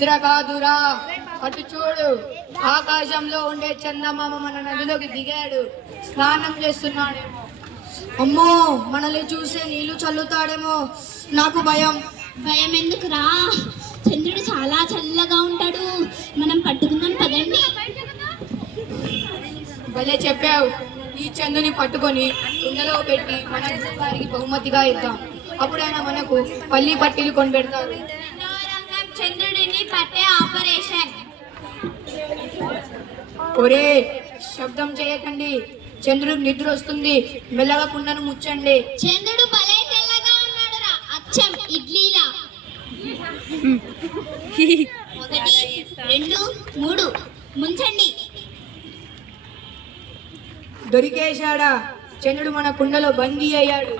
నిద్ర కాదురా, అటు చూడు. ఆకాశంలో ఉండే చందమామ మన నదిలోకి దిగాడు. స్నానం చేస్తున్నాడేమో. అమ్మో, మనల్ని చూసే నీళ్లు చల్లుతాడేమో. నాకు భయం. భయం ఎందుకురా? చంద్రుడు చాలా చల్లగా ఉంటాడు. మనం పట్టుకుందాం పదండి. భలే చెప్పావు. ఈ చందుని పట్టుకొని కుండలో పెట్టి మన వారికి బహుమతిగా ఇద్దాం. అప్పుడైనా మనకు పల్లి పట్టీలు కొనిపెడతారు. చంద్రుడిని పట్టే ఆపరేషన్. ఒరే, శబ్దం చేయకండి. చంద్రుడికి నిద్ర వస్తుంది. మెల్లగా కుండను ముచ్చండి. చంద్రుడు భలే తెల్లగా ఉన్నాడురా, అచ్చం ఇడ్లీలా. 1 2 3 ముంచండి. దొరికేశాడా? చంద్రుడు మన కుండలో బందీ అయ్యాడు.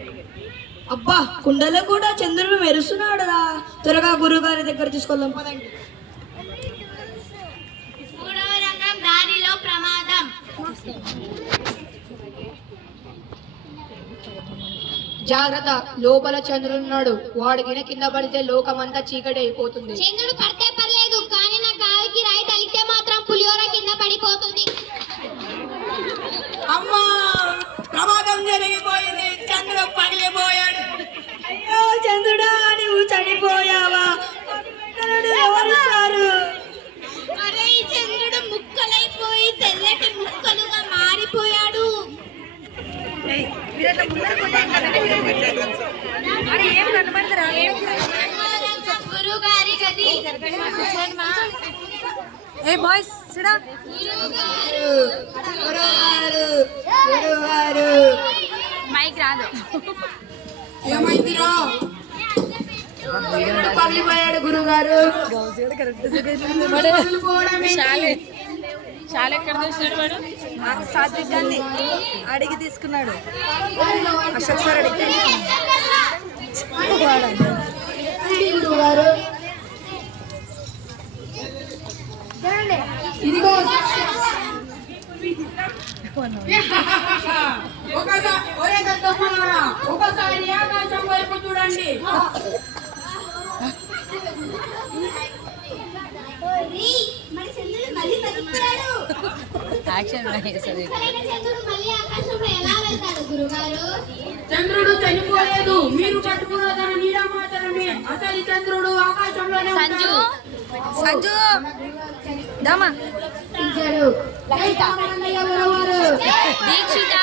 అబ్బా, కుండలో కూడా చంద్రుడు మెరుస్తున్నాడురా. త్వరగా గురుగారి దగ్గర తీసుకెళ్దాం పదండి. 3వ రంగం దారిలో ప్రమాదం. జాగ్రత్త, లోపల చంద్రుడున్నాడు. వాడికి కింద పడితే లోకమంతా చీకటి అయిపోతుంది. చంద్రుడు పడితే పర్లేదు, కానీ నా కాలికి రాయి తగిలితే మాత్రం పులిహోర కింద పడిపోతుంది. అమ్మా, ప్రమాదం జరిగిపోయింది. చంద్రుడు పగిలిపోయాడు. అయ్యో చంద్రుడా, నువ్వు చనిపోయావా? ఎవరున్నారు? అరే, ఈ చంద్రుడు ముక్కలైపోయి తెల్లటి ముక్కలుగా మారిపోయాడు. గురుగారి గది. ఏ బాయ్స్ సిడా. మైక్ రాదు. ఏమైందిరా? పగిలిపోయాడు గురుగారు. చాలా ఎక్కడ చూసినాడు వాడు? సాత్విక్ గారిని అడిగి తీసుకున్నాడు. అశోక్ సార్ అడిగితే గురుగారు, ఇదిగో ఒకసారి ఆకాశం వైపు చూడండి. చంద్రుడు చనిపోలేదు. మీరు పట్టుకున్న తన నీడ మాత్రమే. అసలు చంద్రుడు ఆకాశంలోనే సంజు సంజు దామా దీక్షిత